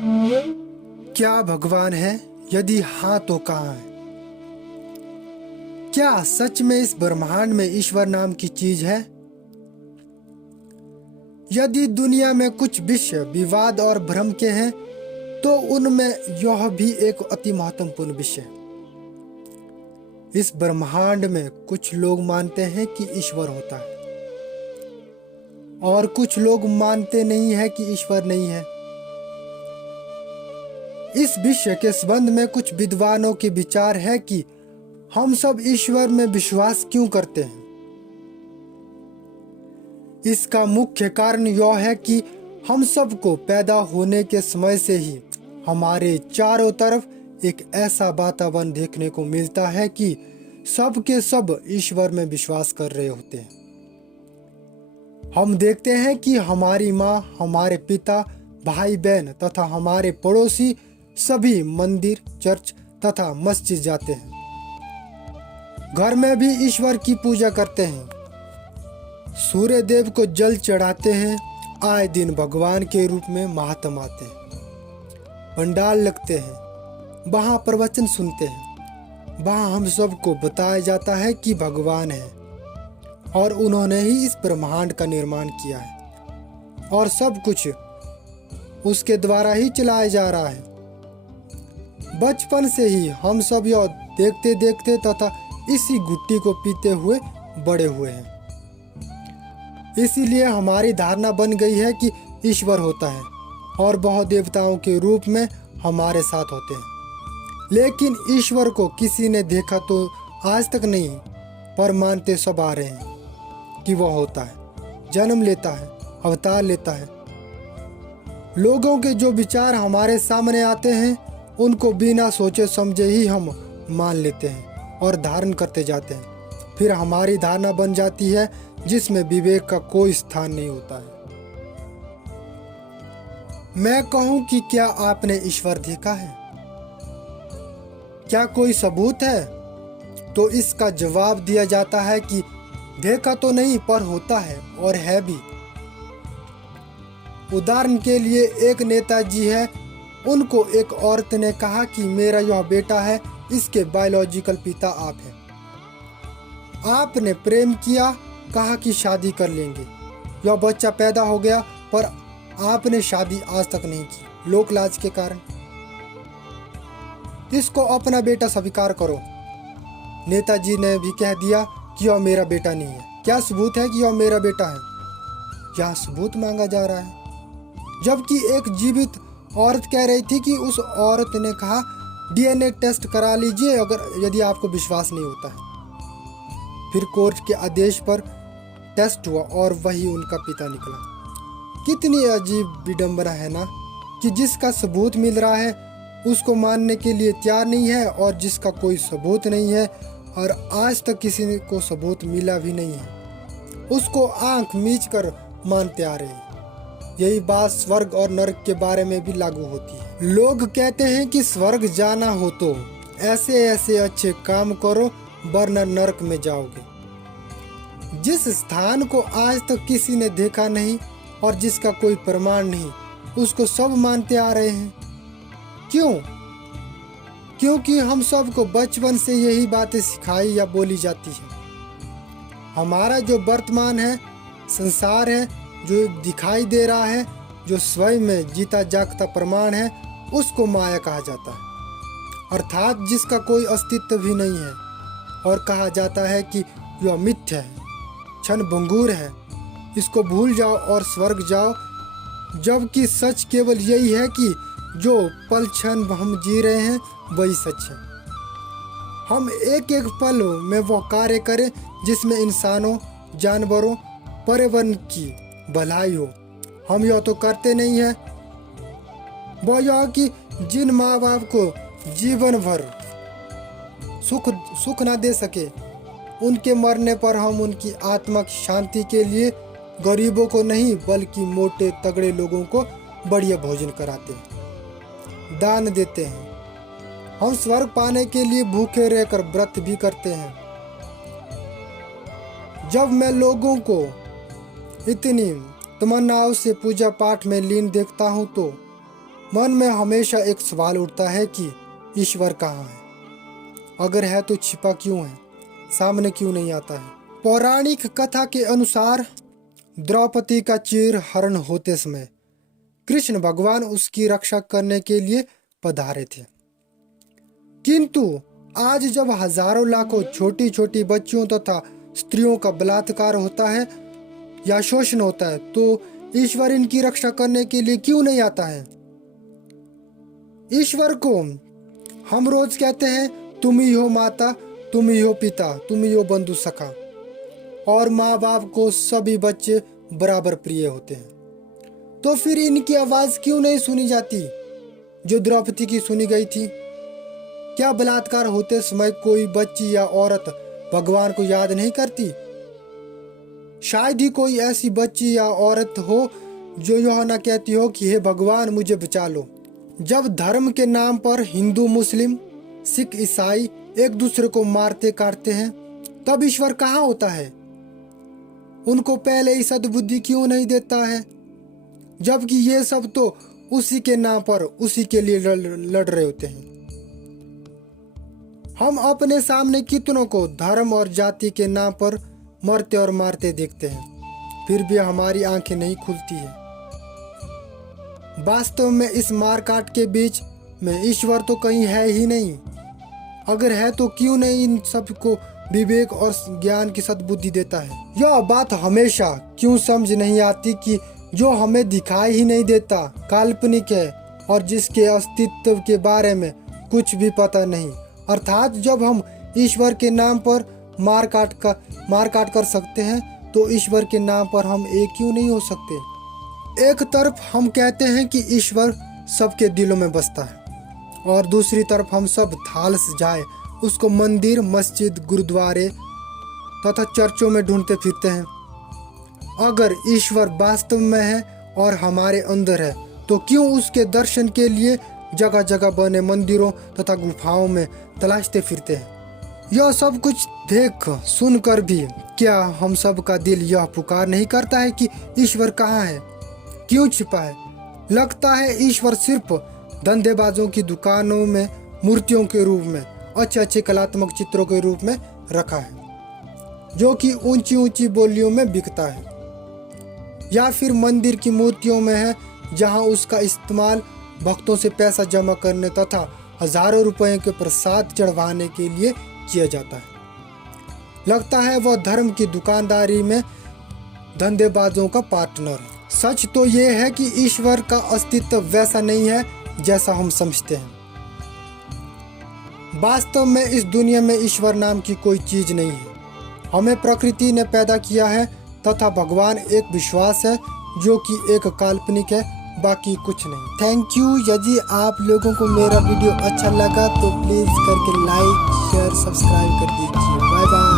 क्या भगवान है? यदि हाँ तो कहाँ है? क्या सच में इस ब्रह्मांड में ईश्वर नाम की चीज है? यदि दुनिया में कुछ विषय विवाद और भ्रम के हैं तो उनमें यह भी एक अति महत्वपूर्ण विषय है। इस ब्रह्मांड में कुछ लोग मानते हैं कि ईश्वर होता है और कुछ लोग मानते नहीं है कि ईश्वर नहीं है। इस विषय के संबंध में कुछ विद्वानों के विचार है कि हम सब ईश्वर में विश्वास क्यों करते हैं। इसका मुख्य कारण यह है कि हम सबको पैदा होने के समय से ही हमारे चारों तरफ एक ऐसा वातावरण देखने को मिलता है कि सब के सब ईश्वर में विश्वास कर रहे होते हैं। हम देखते हैं कि हमारी माँ, हमारे पिता, भाई बहन तथा हमारे पड़ोसी सभी मंदिर, चर्च तथा मस्जिद जाते हैं। घर में भी ईश्वर की पूजा करते हैं, सूर्य देव को जल चढ़ाते हैं, आए दिन भगवान के रूप में महात्मा आते हैं, पंडाल लगते हैं, वहाँ प्रवचन सुनते हैं, वहाँ हम सबको बताया जाता है कि भगवान है और उन्होंने ही इस ब्रह्मांड का निर्माण किया है और सब कुछ उसके द्वारा ही चलाया जा रहा है। बचपन से ही हम सब यह देखते देखते तथा इसी गुट्टी को पीते हुए बड़े हुए हैं। इसीलिए हमारी धारणा बन गई है कि ईश्वर होता है और बहुत देवताओं के रूप में हमारे साथ होते हैं। लेकिन ईश्वर को किसी ने देखा तो आज तक नहीं, पर मानते सब आ रहे हैं कि वह होता है, जन्म लेता है, अवतार लेता है। लोगों के जो विचार हमारे सामने आते हैं उनको बिना सोचे समझे ही हम मान लेते हैं और धारण करते जाते हैं। फिर हमारी धारणा बन जाती है जिसमें विवेक का कोई स्थान नहीं होता है। मैं कहूं कि क्या आपने ईश्वर देखा है? क्या कोई सबूत है? तो इसका जवाब दिया जाता है कि देखा तो नहीं पर होता है और है भी। उदाहरण के लिए एक नेताजी है, उनको एक औरत ने कहा कि मेरा यह बेटा है, इसके बायोलॉजिकल पिता आप हैं। आपने प्रेम किया, कहा कि शादी कर लेंगे। यह बच्चा पैदा हो गया पर आपने शादी आज तक नहीं की, लोक लाज के कारण। इसको अपना बेटा स्वीकार करो। नेताजी ने भी कह दिया कि यह मेरा बेटा नहीं है। क्या सबूत है कि यह मेरा बेटा है? क्या सबूत मांगा जा रहा है? जबकि एक जीवित औरत कह रही थी कि उस औरत ने कहा डीएनए टेस्ट करा लीजिए अगर यदि आपको विश्वास नहीं होता है। फिर कोर्ट के आदेश पर टेस्ट हुआ और वही उनका पिता निकला। कितनी अजीब विडंबना है ना, कि जिसका सबूत मिल रहा है उसको मानने के लिए तैयार नहीं है और जिसका कोई सबूत नहीं है और आज तक किसी को सबूत मिला भी नहीं है उसको आंख मीच कर मानते आ रहे हैं। यही बात स्वर्ग और नरक के बारे में भी लागू होती है। लोग कहते हैं कि स्वर्ग जाना हो तो ऐसे ऐसे अच्छे काम करो वरना नरक में जाओगे। जिस स्थान को आज तक किसी ने देखा नहीं और जिसका कोई प्रमाण नहीं, उसको सब मानते आ रहे हैं। क्यों? क्योंकि हम सबको बचपन से यही बातें सिखाई या बोली जाती है। हमारा जो वर्तमान है, संसार है, जो दिखाई दे रहा है, जो स्वयं में जीता जागता प्रमाण है, उसको माया कहा जाता है, अर्थात जिसका कोई अस्तित्व भी नहीं है। और कहा जाता है कि यह मिथ्या है, क्षण भंगुर है, इसको भूल जाओ और स्वर्ग जाओ। जबकि सच केवल यही है कि जो पल क्षण हम जी रहे हैं वही सच है। हम एक एक पल में वो कार्य करें जिसमें इंसानों, जानवरों, पर्यावरण की भलाई हो। हम यह तो करते नहीं है। वो यह कि जिन माँ बाप को जीवन भर सुख ना दे सके, उनके मरने पर हम उनकी आत्मा की शांति के लिए गरीबों को नहीं बल्कि मोटे तगड़े लोगों को बढ़िया भोजन कराते हैं, दान देते हैं। हम स्वर्ग पाने के लिए भूखे रहकर व्रत भी करते हैं। जब मैं लोगों को इतनी तमन्नाओं से पूजा पाठ में लीन देखता हूँ तो मन में हमेशा एक सवाल उठता है कि ईश्वर कहाँ है? अगर है तो छिपा क्यों है? सामने क्यों नहीं आता है? पौराणिक कथा के अनुसार द्रौपदी का चीर हरण होते समय कृष्ण भगवान उसकी रक्षा करने के लिए पधारे थे। किंतु आज जब हजारों लाखों छोटी छोटी बच्चियों तथा स्त्रियों का बलात्कार होता है या शोषण होता है, तो ईश्वर इनकी रक्षा करने के लिए क्यों नहीं आता है? ईश्वर को हम रोज कहते हैं, तुम ही हो माता, तुम ही हो पिता, तुम ही हो बंधु सखा, और माँ बाप को सभी बच्चे बराबर प्रिय होते हैं। तो फिर इनकी आवाज क्यों नहीं सुनी जाती जो द्रौपदी की सुनी गई थी? क्या बलात्कार होते समय कोई बच्ची या औरत भगवान को याद नहीं करती? शायद ही कोई ऐसी बच्ची या औरत हो जो यह न कहती हो कि हे भगवान मुझे बचा लो। जब धर्म के नाम पर हिंदू, मुस्लिम, सिख, ईसाई एक दूसरे को मारते काटते हैं, तब ईश्वर कहाँ होता है? उनको पहले ही सद्बुद्धि क्यों नहीं देता है? जबकि ये सब तो उसी के नाम पर उसी के लिए लड़ रहे होते हैं। हम अपने सामने कितनों को धर्म और जाति के नाम पर मरते और मारते देखते हैं, फिर भी हमारी आंखें नहीं खुलती है। वास्तव में इस मारकाट के बीच में ईश्वर तो कहीं है ही नहीं। अगर है तो क्यों नहीं इन सबको विवेक और ज्ञान की सद्बुद्धि देता है? यह बात हमेशा क्यों समझ नहीं आती कि जो हमें दिखाई ही नहीं देता काल्पनिक है और जिसके अस्तित्व के बारे में कुछ भी पता नहीं। अर्थात जब हम ईश्वर के नाम पर मार काट कर सकते हैं, तो ईश्वर के नाम पर हम एक क्यों नहीं हो सकते? एक तरफ हम कहते हैं कि ईश्वर सबके दिलों में बसता है, और दूसरी तरफ हम सब थाल से जाए उसको मंदिर, मस्जिद, गुरुद्वारे तथा चर्चों में ढूंढते फिरते हैं। अगर ईश्वर वास्तव में है और हमारे अंदर है, तो क्यों उसके दर्शन के लिए जगह जगह बने मंदिरों तथा गुफाओं में तलाशते फिरते हैं? यह सब कुछ देख सुनकर भी क्या हम सब का दिल यह पुकार नहीं करता है कि ईश्वर कहाँ है, क्यों छिपा है? लगता है ईश्वर सिर्फ धंधेबाजों की दुकानों में मूर्तियों के रूप में, अच्छे अच्छे कलात्मक चित्रों के रूप में रखा है, जो कि ऊंची ऊंची बोलियों में बिकता है, या फिर मंदिर की मूर्तियों में है जहां उसका इस्तेमाल भक्तों से पैसा जमा करने तथा हजारों रुपए के प्रसाद चढ़वाने के लिए किया जाता है। लगता है वह धर्म की दुकानदारी में धंधेबाजों का पार्टनर है। सच तो ये है कि ईश्वर का अस्तित्व वैसा नहीं है जैसा हम समझते हैं। वास्तव में इस दुनिया में ईश्वर नाम की कोई चीज नहीं है। हमें प्रकृति ने पैदा किया है तथा भगवान एक विश्वास है जो कि एक काल्पनिक है, बाकी कुछ नहीं। Thank you. यदि आप लोगों को मेरा वीडियो अच्छा लगा तो प्लीज करके लाइक, शेयर, सब्सक्राइब कर दीजिए। Bye bye.